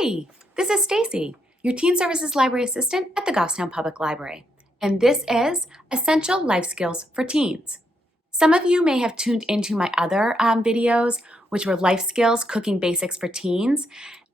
Hey, this is Stacey, your Teen Services Library Assistant at the Goffstown Public Library, and this is Essential Life Skills for Teens. Some of you may have tuned into my other videos, which were life skills, cooking basics for teens.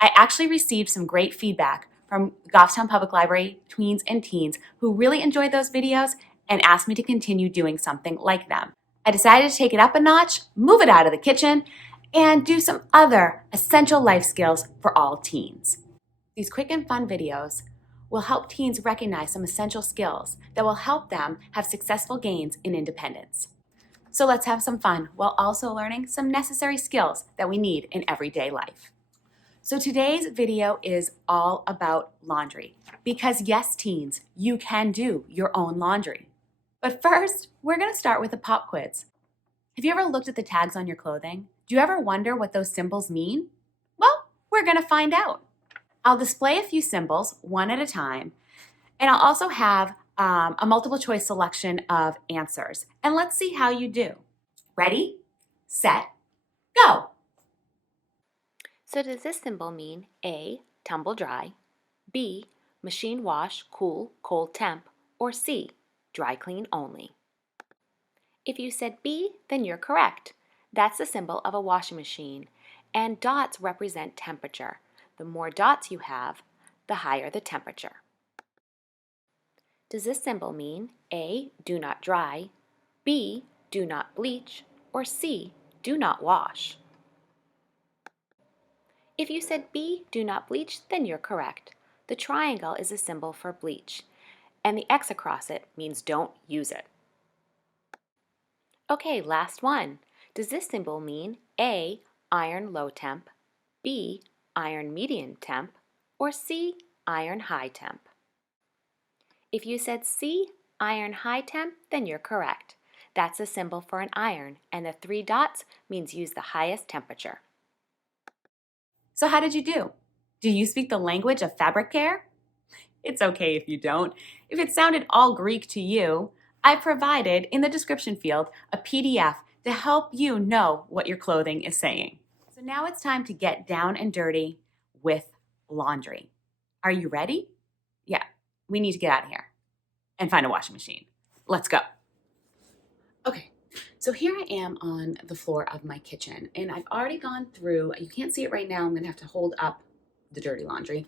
I actually received some great feedback from Goffstown Public Library tweens and teens who really enjoyed those videos and asked me to continue doing something like them. I decided to take it up a notch, move it out of the kitchen, and do some other essential life skills for all teens. These quick and fun videos will help teens recognize some essential skills that will help them have successful gains in independence. So let's have some fun while also learning some necessary skills that we need in everyday life. So today's video is all about laundry, because yes, teens, you can do your own laundry. But first, we're going to start with a pop quiz. Have you ever looked at the tags on your clothing? Do you ever wonder what those symbols mean? Well, we're going to find out. I'll display a few symbols one at a time, and I'll also have a multiple choice selection of answers. And let's see how you do. Ready, set, go. So does this symbol mean A, tumble dry, B, machine wash, cool, cold temp, or C, dry clean only? If you said B, then you're correct. That's the symbol of a washing machine, and dots represent temperature. The more dots you have, the higher the temperature. Does this symbol mean A, do not dry, B, do not bleach, or C, do not wash? If you said B, do not bleach, then you're correct. The triangle is a symbol for bleach, and the X across it means don't use it. Okay, last one. Does this symbol mean A, iron low temp, B, iron medium temp, or C, iron high temp? If you said C, iron high temp, then you're correct. That's a symbol for an iron, and the 3 dots means use the highest temperature. So how did you do? Do you speak the language of fabric care? It's okay if you don't. If it sounded all Greek to you, I provided in the description field a PDF to help you know what your clothing is saying. So now it's time to get down and dirty with laundry. Are you ready? Yeah, we need to get out of here and find a washing machine. Let's go. Okay, so here I am on the floor of my kitchen, and I've already gone through, you can't see it right now, I'm gonna have to hold up the dirty laundry.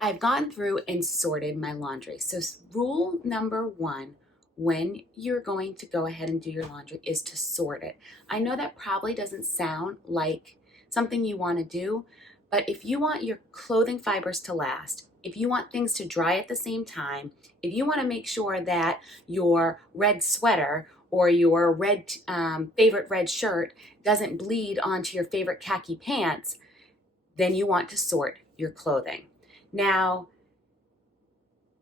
I've gone through and sorted my laundry. So rule number 1, when you're going to go ahead and do your laundry, is to sort it. I know that probably doesn't sound like something you want to do, but if you want your clothing fibers to last, if you want things to dry at the same time, if you want to make sure that your red sweater or your red favorite red shirt doesn't bleed onto your favorite khaki pants, then you want to sort your clothing. Now,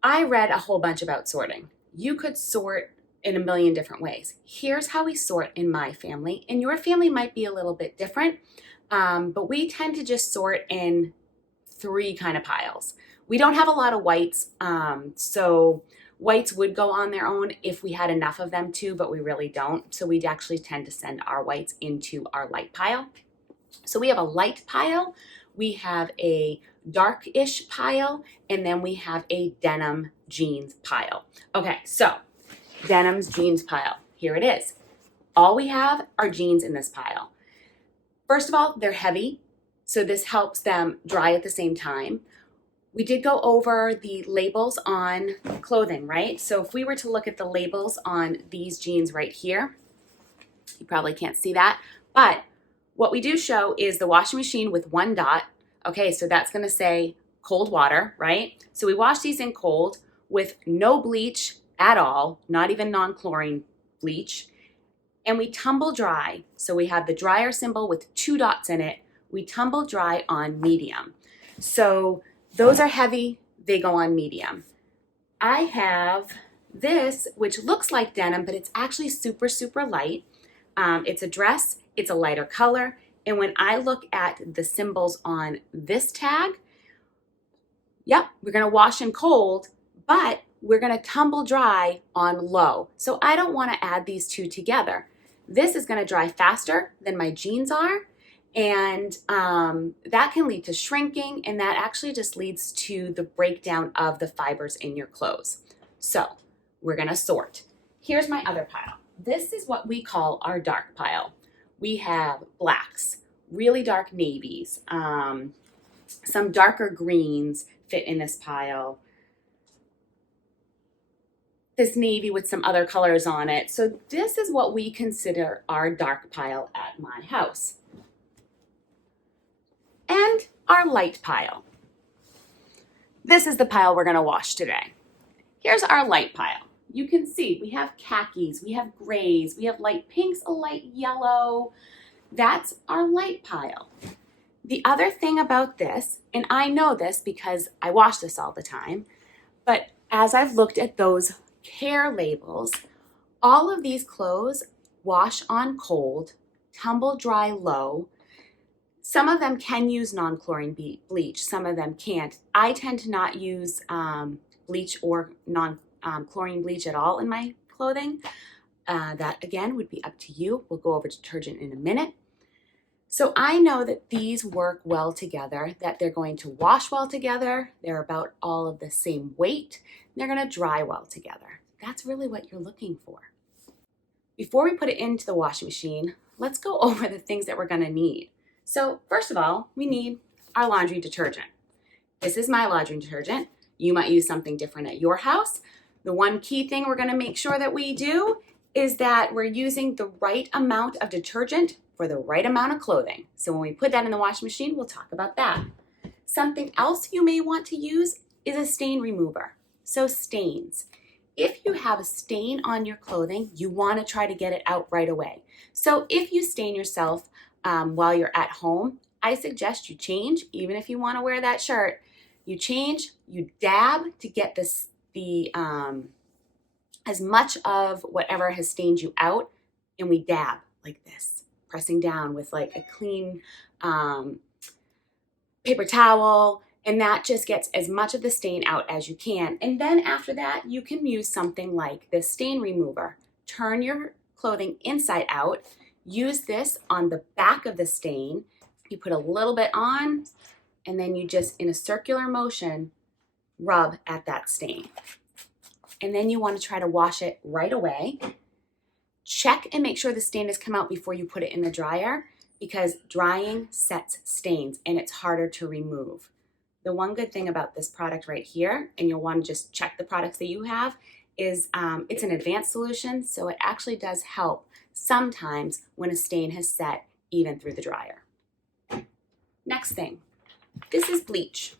I read a whole bunch about sorting. You could sort in a million different ways. Here's how we sort in my family, and your family might be a little bit different, but we tend to just sort in 3 kind of piles. We don't have a lot of whites, so whites would go on their own if we had enough of them too, but we really don't. So we'd actually tend to send our whites into our light pile. So we have a light pile, we have a dark-ish pile, and then we have a denim jeans pile. Okay, so denim's jeans pile, here it is. All we have are jeans in this pile. First of all, they're heavy, so this helps them dry at the same time. We did go over the labels on clothing, right? So if we were to look at the labels on these jeans right here, you probably can't see that, but what we do show is the washing machine with 1 dot. Okay, so that's gonna say cold water, right? So we wash these in cold with no bleach at all, not even non-chlorine bleach, and we tumble dry. So we have the dryer symbol with 2 dots in it. We tumble dry on medium. So those are heavy, they go on medium. I have this, which looks like denim, but it's actually super, super light. It's a dress, it's a lighter color, and when I look at the symbols on this tag, yep, we're gonna wash in cold, but we're gonna tumble dry on low. So I don't wanna add these 2 together. This is gonna dry faster than my jeans are, And that can lead to shrinking, and that actually just leads to the breakdown of the fibers in your clothes. So we're gonna sort. Here's my other pile. This is what we call our dark pile. We have blacks, really dark navies, some darker greens fit in this pile. This navy with some other colors on it. So this is what we consider our dark pile at my house. And our light pile. This is the pile we're gonna wash today. Here's our light pile. You can see we have khakis, we have grays, we have light pinks, a light yellow. That's our light pile. The other thing about this, and I know this because I wash this all the time, but as I've looked at those care labels, all of these clothes wash on cold, tumble dry low. Some of them can use non-chlorine bleach, some of them can't. I tend to not use bleach or non-chlorine bleach at all in my clothing. That again would be up to you. We'll go over detergent in a minute. So I know that these work well together, that they're going to wash well together, they're about all of the same weight, they're gonna dry well together. That's really what you're looking for. Before we put it into the washing machine, let's go over the things that we're gonna need. So first of all, we need our laundry detergent. This is my laundry detergent. You might use something different at your house. The one key thing we're gonna make sure that we do is that we're using the right amount of detergent for the right amount of clothing. So when we put that in the washing machine, we'll talk about that. Something else you may want to use is a stain remover. So stains. If you have a stain on your clothing, you want to try to get it out right away. So if you stain yourself while you're at home, I suggest you change, even if you want to wear that shirt, you change, you dab to get as much of whatever has stained you out, and we dab like this, pressing down with like a clean paper towel, and that just gets as much of the stain out as you can. And then after that, you can use something like this stain remover. Turn your clothing inside out, use this on the back of the stain. You put a little bit on, and then you just, in a circular motion, rub at that stain. And then you want to try to wash it right away. Check and make sure the stain has come out before you put it in the dryer, because drying sets stains and it's harder to remove. The one good thing about this product right here, and you'll want to just check the products that you have, is it's an advanced solution, so it actually does help sometimes when a stain has set even through the dryer. Next thing, this is bleach.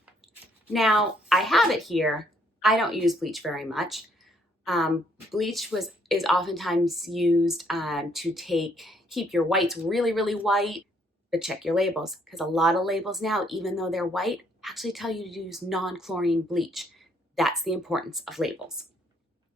Now, I have it here. I don't use bleach very much. Bleach is oftentimes used to keep your whites really, really white, but check your labels, because a lot of labels now, even though they're white, actually tell you to use non-chlorine bleach. That's the importance of labels.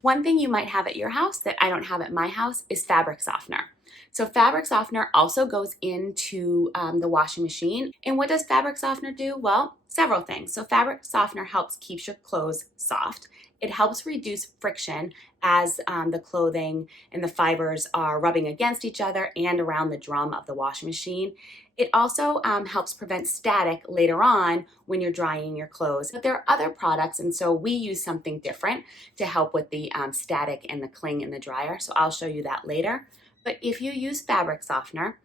One thing you might have at your house that I don't have at my house is fabric softener. So fabric softener also goes into the washing machine. And what does fabric softener do? Well, several things. So fabric softener helps keep your clothes soft. It helps reduce friction as the clothing and the fibers are rubbing against each other and around the drum of the washing machine. It also helps prevent static later on when you're drying your clothes. But there are other products, and so we use something different to help with the static and the cling in the dryer. So I'll show you that later. But if you use fabric softener,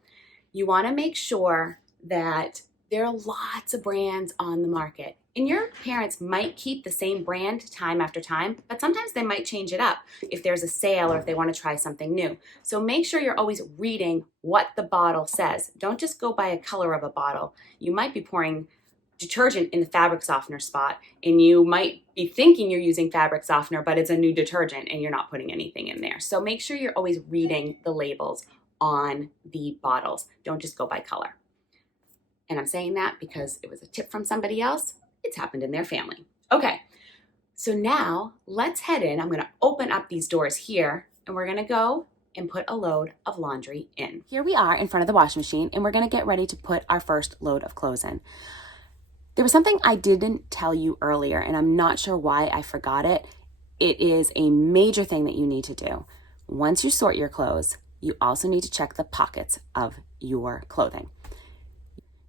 you want to make sure that there are lots of brands on the market. And your parents might keep the same brand time after time, but sometimes they might change it up if there's a sale or if they want to try something new. So make sure you're always reading what the bottle says. Don't just go by a color of a bottle. You might be pouring detergent in the fabric softener spot, and you might be thinking you're using fabric softener, but it's a new detergent and you're not putting anything in there. So make sure you're always reading the labels on the bottles. Don't just go by color. And I'm saying that because it was a tip from somebody else. It's happened in their family. Okay, so now let's head in. I'm gonna open up these doors here, and we're gonna go and put a load of laundry in. Here we are in front of the washing machine, and we're gonna get ready to put our first load of clothes in. There was something I didn't tell you earlier, and I'm not sure why I forgot it. It is a major thing that you need to do. Once you sort your clothes, you also need to check the pockets of your clothing.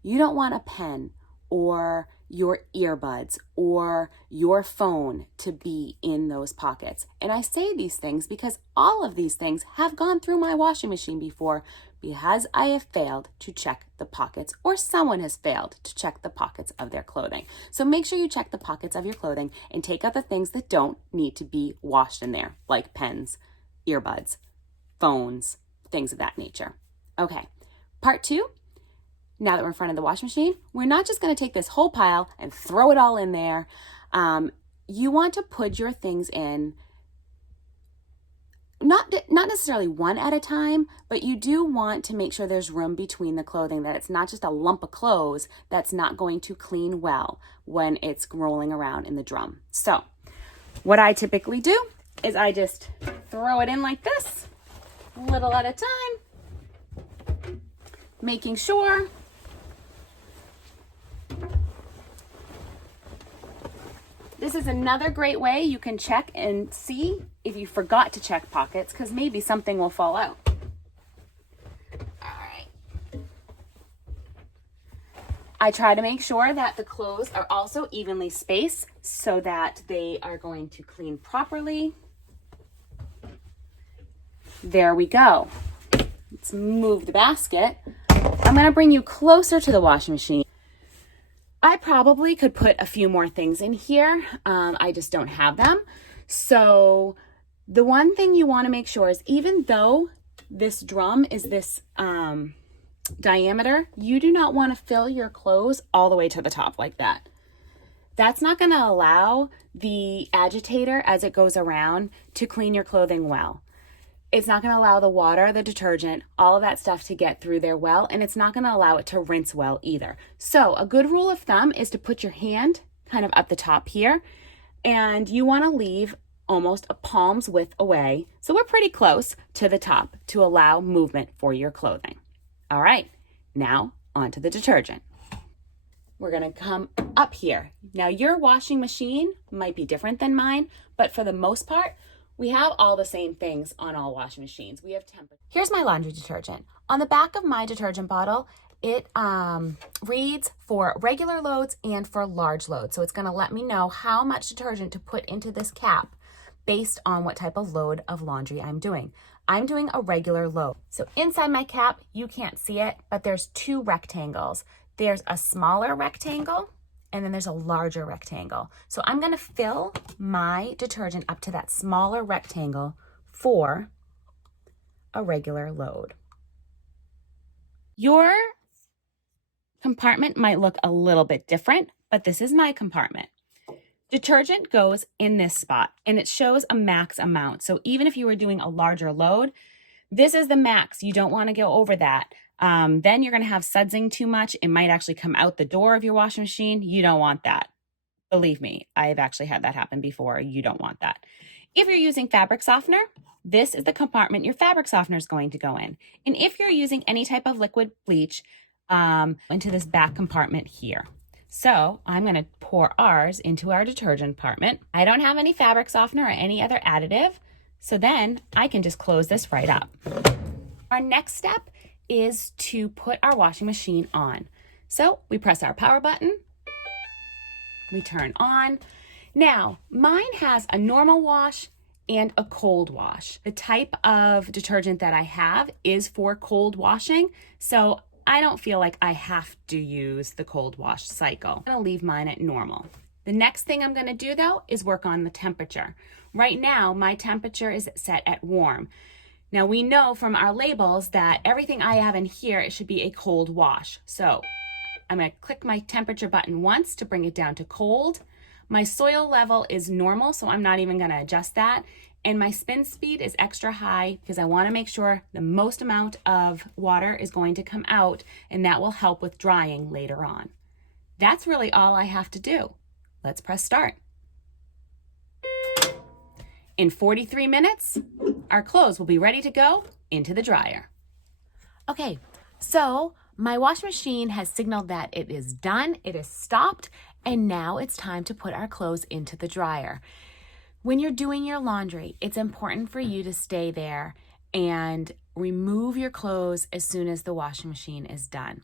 You don't want a pen or your earbuds or your phone to be in those pockets. And I say these things because all of these things have gone through my washing machine before because I have failed to check the pockets, or someone has failed to check the pockets of their clothing. So make sure you check the pockets of your clothing and take out the things that don't need to be washed in there, like pens, earbuds, phones, things of that nature. Okay, part 2. Now that we're in front of the washing machine, we're not just going to take this whole pile and throw it all in there. You want to put your things in, not necessarily one at a time, but you do want to make sure there's room between the clothing, that it's not just a lump of clothes that's not going to clean well when it's rolling around in the drum. So what I typically do is I just throw it in like this, little at a time, making sure this is another great way you can check and see if you forgot to check pockets, because maybe something will fall out. All right. I try to make sure that the clothes are also evenly spaced so that they are going to clean properly. There we go. Let's move the basket. I'm going to bring you closer to the washing machine. I probably could put a few more things in here. I just don't have them. So the one thing you want to make sure is, even though this drum is this diameter, you do not want to fill your clothes all the way to the top like that. That's not going to allow the agitator, as it goes around, to clean your clothing well. It's not going to allow the water, the detergent, all of that stuff to get through there well, and it's not going to allow it to rinse well either. So a good rule of thumb is to put your hand kind of up the top here, and you want to leave almost a palm's width away, so we're pretty close to the top, to allow movement for your clothing. All right, now onto the detergent. We're going to come up here. Now your washing machine might be different than mine, but for the most part, we have all the same things on all washing machines. We have temperature. Here's my laundry detergent. On the back of my detergent bottle, it reads for regular loads and for large loads. So it's going to let me know how much detergent to put into this cap based on what type of load of laundry I'm doing. I'm doing a regular load. So inside my cap, you can't see it, but there's 2 rectangles. There's a smaller rectangle, and then there's a larger rectangle. So I'm going to fill my detergent up to that smaller rectangle for a regular load. Your compartment might look a little bit different, but this is my compartment. Detergent goes in this spot, and it shows a max amount. So even if you were doing a larger load, this is the max. You don't want to go over that. Then you're going to have sudsing too much. It might actually come out the door of your washing machine. You don't want that. Believe me, I've actually had that happen before. You don't want that. If you're using fabric softener, this is the compartment your fabric softener is going to go in. And if you're using any type of liquid bleach, into this back compartment here. So I'm going to pour ours into our detergent compartment. I don't have any fabric softener or any other additive, so then I can just close this right up. Our next step is to put our washing machine on. So we press our power button, we turn on. Now, mine has a normal wash and a cold wash. The type of detergent that I have is for cold washing, so I don't feel like I have to use the cold wash cycle. I'm gonna leave mine at normal. The next thing I'm gonna do though is work on the temperature. Right now, my temperature is set at warm. Now we know from our labels that everything I have in here, it should be a cold wash. So I'm gonna click my temperature button once to bring it down to cold. My soil level is normal, so I'm not even gonna adjust that. And my spin speed is extra high because I wanna make sure the most amount of water is going to come out, and that will help with drying later on. That's really all I have to do. Let's press start. In 43 minutes, our clothes will be ready to go into the dryer. Okay, so my washing machine has signaled that it is done, it is stopped, and now it's time to put our clothes into the dryer. When you're doing your laundry, it's important for you to stay there and remove your clothes as soon as the washing machine is done.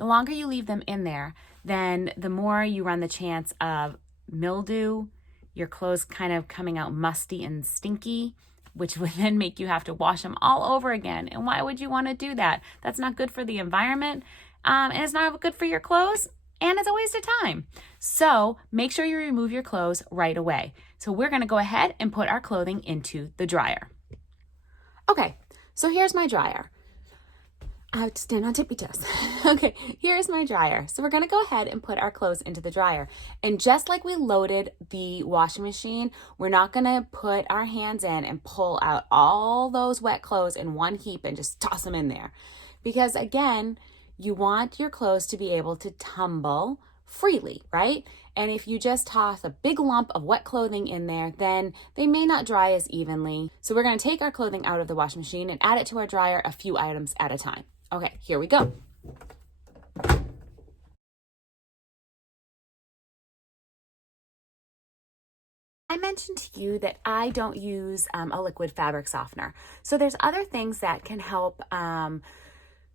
The longer you leave them in there, then the more you run the chance of mildew, your clothes kind of coming out musty and stinky, which would then make you have to wash them all over again. And why would you want to do that? That's not good for the environment, and it's not good for your clothes, and it's a waste of time. So make sure you remove your clothes right away. So we're going to go ahead and put our clothing into the dryer. Okay, so here's my dryer. I have to stand on tippy toes. Okay, here's my dryer. So we're gonna go ahead and put our clothes into the dryer. And just like we loaded the washing machine, we're not gonna put our hands in and pull out all those wet clothes in one heap and just toss them in there. Because again, you want your clothes to be able to tumble freely, right? And if you just toss a big lump of wet clothing in there, then they may not dry as evenly. So we're gonna take our clothing out of the washing machine and add it to our dryer a few items at a time. Okay, here we go. I mentioned to you that I don't use a liquid fabric softener. So there's other things that can help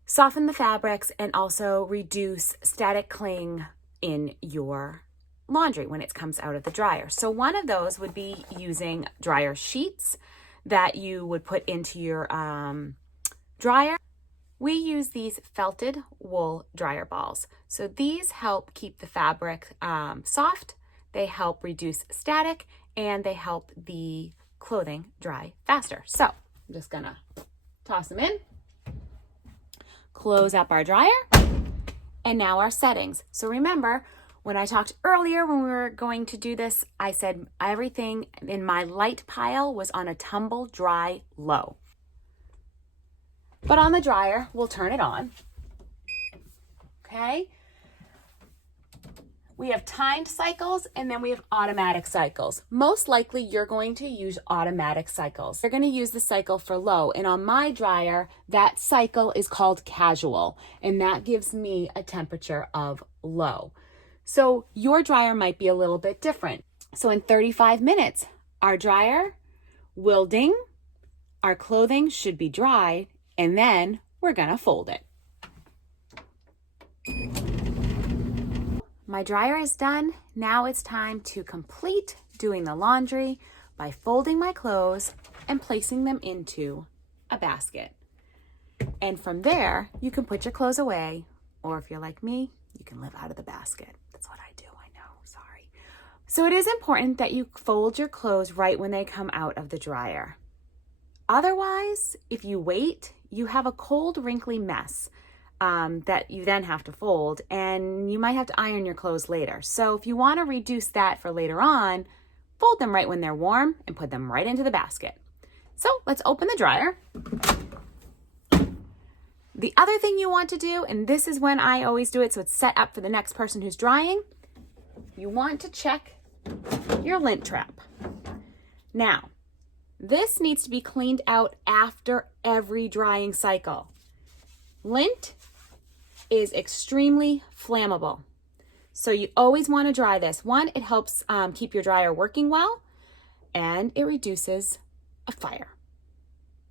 soften the fabrics and also reduce static cling in your laundry when it comes out of the dryer. So one of those would be using dryer sheets that you would put into your dryer. We use these felted wool dryer balls. So these help keep the fabric soft, they help reduce static, and they help the clothing dry faster. So I'm just gonna toss them in, close up our dryer, and now our settings. So remember, when I talked earlier when we were going to do this, I said everything in my light pile was on a tumble dry low. But on the dryer, we'll turn it on. Okay. We have timed cycles and then we have automatic cycles. Most likely you're going to use automatic cycles. You're going to use the cycle for low. And on my dryer, that cycle is called casual. And that gives me a temperature of low. So your dryer might be a little bit different. So in 35 minutes, our dryer will ding. Our clothing should be dry. And then we're gonna fold it. My dryer is done. Now it's time to complete doing the laundry by folding my clothes and placing them into a basket. And from there, you can put your clothes away, or if you're like me, you can live out of the basket. That's what I do, I know, sorry. So it is important that you fold your clothes right when they come out of the dryer. Otherwise, if you wait, you have a cold, wrinkly mess that you then have to fold, and you might have to iron your clothes later. So if you want to reduce that for later on, fold them right when they're warm and put them right into the basket. So let's open the dryer. The other thing you want to do, and this is when I always do it so it's set up for the next person who's drying, you want to check your lint trap. Now, this needs to be cleaned out after every drying cycle. Lint is extremely flammable. So you always want to dry this. One, it helps keep your dryer working well, and it reduces a fire.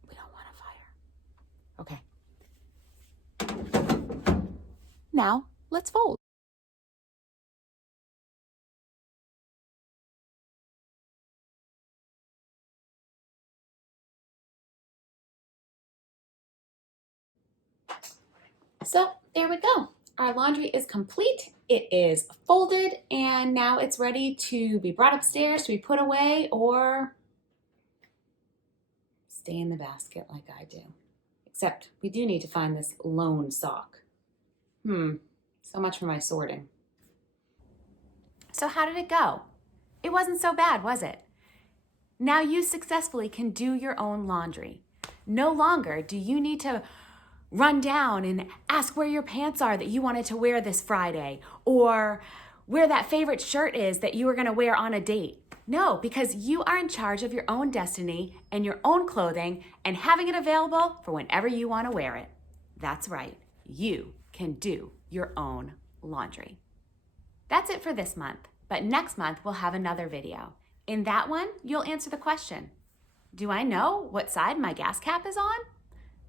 We don't want a fire. Okay. Now, let's fold. So there we go. Our laundry is complete. It is folded, and now it's ready to be brought upstairs to be put away or stay in the basket like I do. Except we do need to find this lone sock. So much for my sorting. So how did it go? It wasn't so bad, was it? Now you successfully can do your own laundry. No longer do you need to run down and ask where your pants are that you wanted to wear this Friday, or where that favorite shirt is that you were going to wear on a date. No, because you are in charge of your own destiny and your own clothing and having it available for whenever you want to wear it. That's right, you can do your own laundry. That's it for this month, but next month we'll have another video. In that one, you'll answer the question, do I know what side my gas cap is on?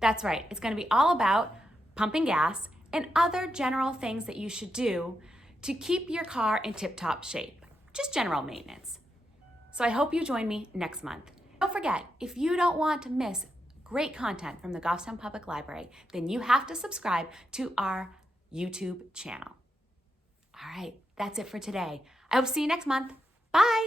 That's right, it's going to be all about pumping gas and other general things that you should do to keep your car in tip-top shape. Just general maintenance. So I hope you join me next month. Don't forget, if you don't want to miss great content from the Goffstown Public Library, then you have to subscribe to our YouTube channel. All right, that's it for today. I hope to see you next month. Bye.